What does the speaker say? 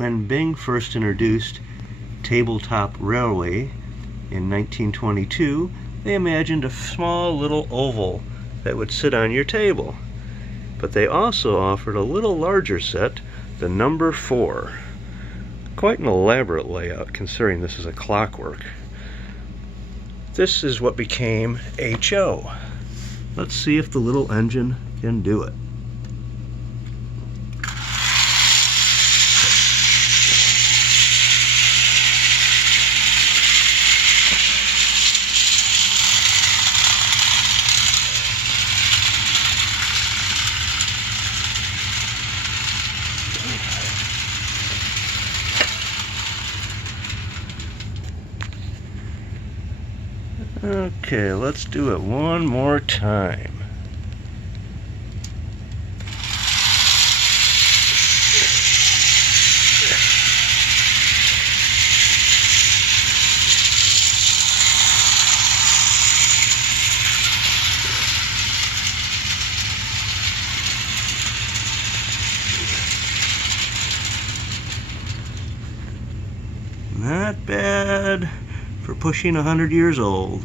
when Bing first introduced tabletop railway in 1922, they imagined a small little oval that would sit on your table. But they also offered a little larger set, the number 4. Quite an elaborate layout considering this is a clockwork. This is what became HO. Let's see if the little engine can do it. Okay, let's do it one more time. Not bad for pushing 100 years old.